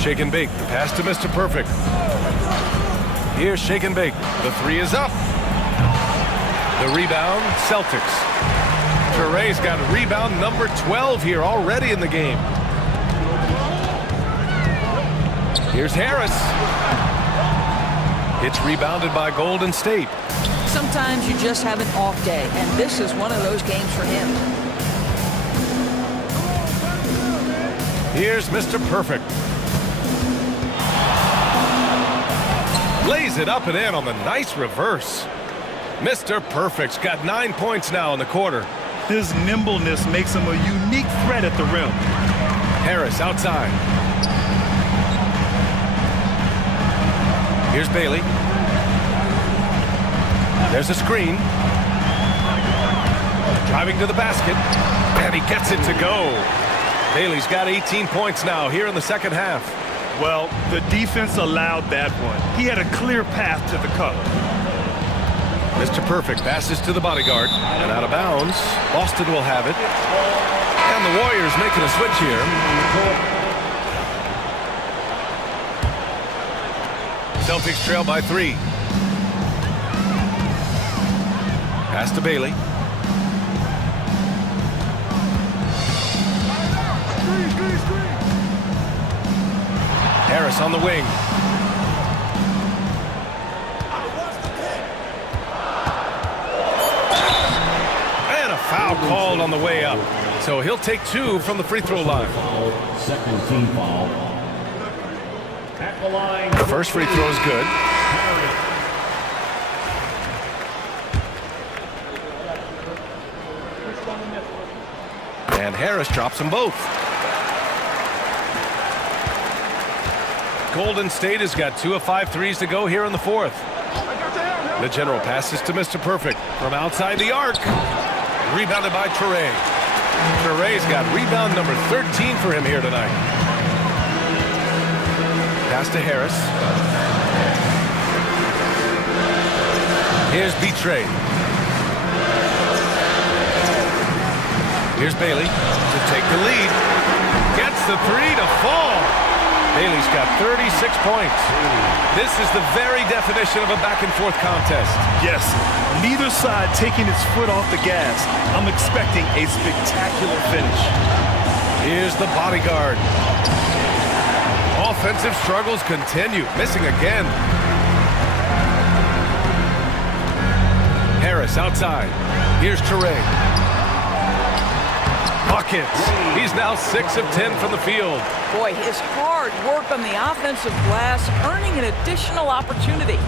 Shake and Bake. The pass to Mr. Perfect. Here's Shake and Bake. The 3 is up. The rebound, Celtics. Toure's got rebound number 12 here already in the game. Here's Harris. It's rebounded by Golden State. Sometimes you just have an off day, and this is one of those games for him. Here's Mr. Perfect. Lays it up and in on the nice reverse. Mr. Perfect's got 9 points now in the quarter. His nimbleness makes him a unique threat at the rim. Harris outside. Here's Bailey. There's a screen. Driving to the basket. And he gets it to go. Bailey's got 18 points now here in the second half. Well, the defense allowed that one. He had a clear path to the cup. Mr. Perfect passes to the bodyguard. And out of bounds. Boston will have it. And the Warriors making a switch here. Celtics trail by 3. Pass to Bailey. Harris on the wing. And a foul called on the way up. So he'll take 2 from the free throw line. Second team foul. At the line. The first free throw is good. And Harris drops them both. Golden State has got 2 of 5 threes to go here in the fourth. The general passes to Mr. Perfect from outside the arc. Rebounded by Toure. Toure's got rebound number 13 for him here tonight. Pass to Harris. Here's Betray. Here's Bailey to take the lead. Gets the three to fall. Bailey's got 36 points. This is the very definition of a back-and-forth contest. Yes, neither side taking its foot off the gas. I'm expecting a spectacular finish. Here's the bodyguard. Offensive struggles continue. Missing again. Harris outside. Here's Toure. Buckets. He's now 6 of 10 from the field. Boy, his hard work on the offensive glass, earning an additional opportunity.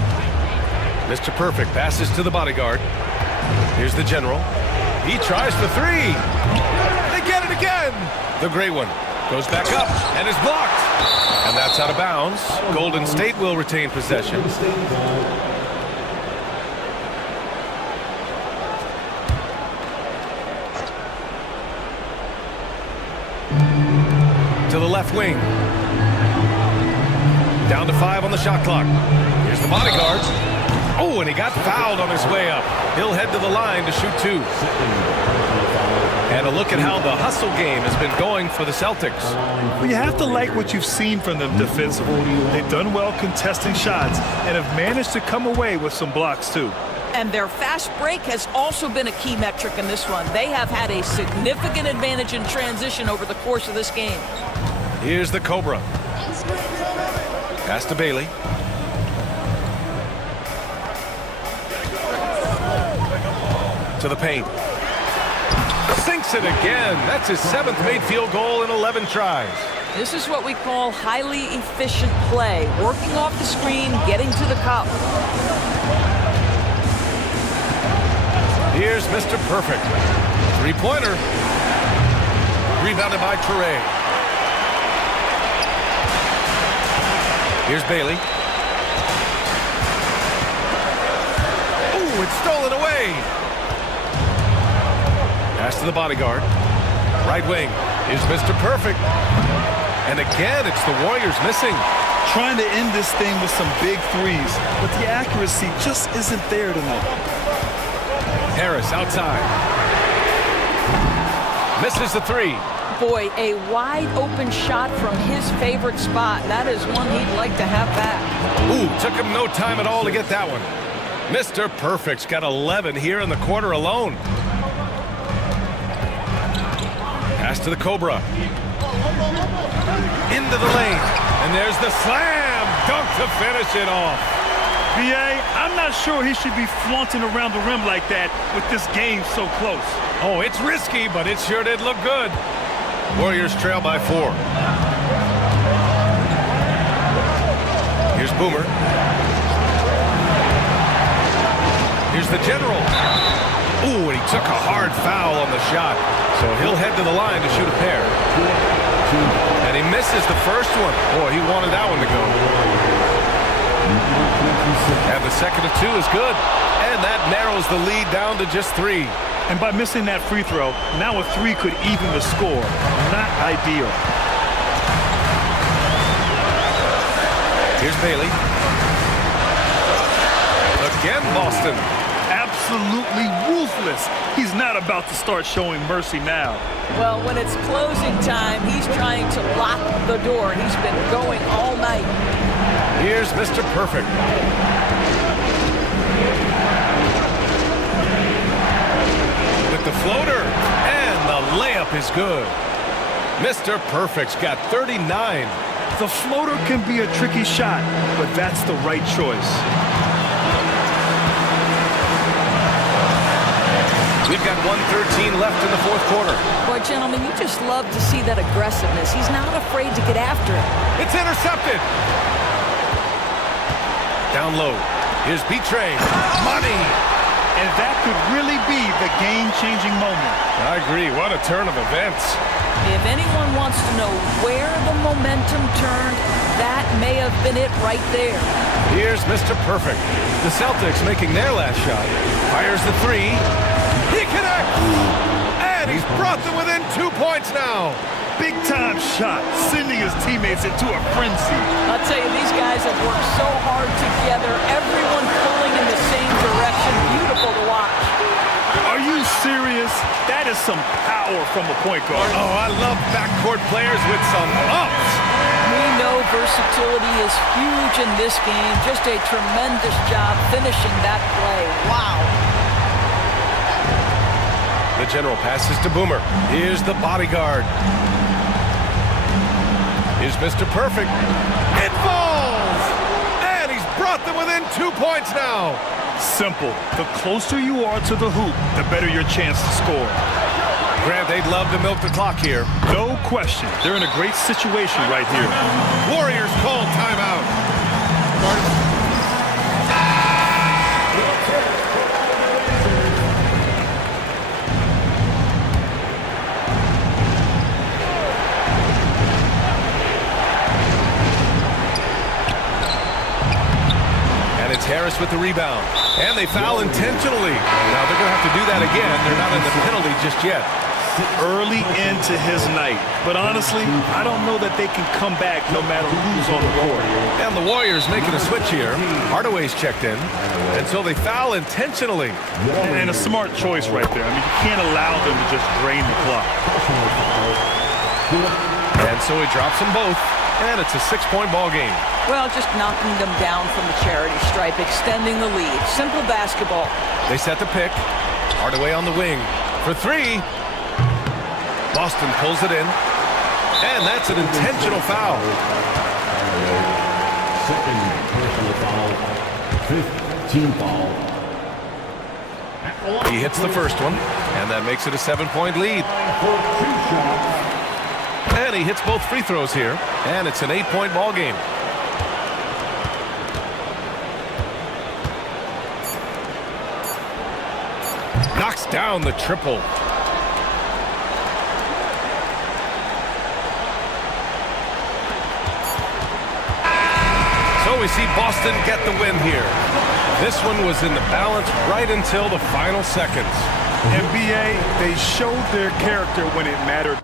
Mr. Perfect passes to the bodyguard. Here's the general. He tries for three. They get it again. The great one goes back up and is blocked. And that's out of bounds. Golden State will retain possession. To the left wing. Down to 5 on the shot clock. Here's the bodyguard. Oh, and he got fouled on his way up. He'll head to the line to shoot 2. And a look at how the hustle game has been going for the Celtics. Well, you have to like what you've seen from them defensively. They've done well contesting shots and have managed to come away with some blocks too. And their fast break has also been a key metric in this one. They have had a significant advantage in transition over the course of this game. Here's the Cobra. Pass to Bailey. To the paint. Sinks it again. That's his 7th made field goal in 11 tries. This is what we call highly efficient play. Working off the screen, getting to the cup. Here's Mr. Perfect. Three-pointer. Rebounded by Toure. Here's Bailey. Ooh, it's stolen away. Pass to the bodyguard. Right wing. Here's Mr. Perfect. And again, it's the Warriors missing. Trying to end this thing with some big threes, but the accuracy just isn't there tonight. Harris outside. Misses the 3. Boy, a wide open shot from his favorite spot. That is one he'd like to have back. Ooh, took him no time at all to get that one. Mr. Perfect's got 11 here in the quarter alone. Pass to the Cobra. Into the lane. And there's the slam dunk to finish it off. B.A., I'm not sure he should be flaunting around the rim like that with this game so close. Oh, it's risky, but it sure did look good. Warriors trail by 4. Here's Boomer. Here's the general. Ooh, and he took a hard foul on the shot. So he'll head to the line to shoot a pair. And he misses the first one. Boy, he wanted that one to go. And the second of 2 is good. And that narrows the lead down to just 3. And by missing that free throw, now a 3 could even the score. Not ideal. Here's Bailey. Again, Boston. Absolutely ruthless. He's not about to start showing mercy now. Well, when it's closing time, he's trying to lock the door. He's been going all night. Here's Mr. Perfect. With the floater, and the layup is good. Mr. Perfect's got 39. The floater can be a tricky shot, but that's the right choice. We've got 1:13 left in the fourth quarter. Boy, gentlemen, you just love to see that aggressiveness. He's not afraid to get after it. It's intercepted. Down low. Here's B-Train. Money. And that could really be the game-changing moment. I agree. What a turn of events. If anyone wants to know where the momentum turned, that may have been it right there. Here's Mr. Perfect. The Celtics making their last shot. Fires the three. He connects! And he's brought them within 2 points now. Big-time shot, sending his teammates into a frenzy. I'll tell you, these guys have worked so hard together, everyone pulling in the same direction. Beautiful to watch. Are you serious? That is some power from a point guard. Oh, I love backcourt players with some ups. We know versatility is huge in this game. Just a tremendous job finishing that play. Wow. The general passes to Boomer. Here's the bodyguard. Here's Mr. Perfect. It falls! And he's brought them within 2 points now. Simple. The closer you are to the hoop, the better your chance to score. Grant, they'd love to milk the clock here. No question. They're in a great situation right here. Warriors call timeout. And it's Harris with the rebound. And they foul intentionally. Now they're going to have to do that again. They're not in the penalty just yet. Early into his night. But honestly, I don't know that they can come back no matter who's on the court. And the Warriors making a switch here. Hardaway's checked in. And so they foul intentionally. And a smart choice right there. I mean, you can't allow them to just drain the clock. And so he drops them both. And it's a 6-point ball game. Well, just knocking them down from the charity stripe, extending the lead. Simple basketball. They set the pick. Hardaway on the wing. For three. Boston pulls it in. And that's an intentional foul. Second personal foul. Fifth team foul. He hits the first one. And that makes it a 7-point lead. And he hits both free throws here. And it's an 8-point ball game. Knocks down the triple. So we see Boston get the win here. This one was in the balance right until the final seconds. NBA, they showed their character when it mattered.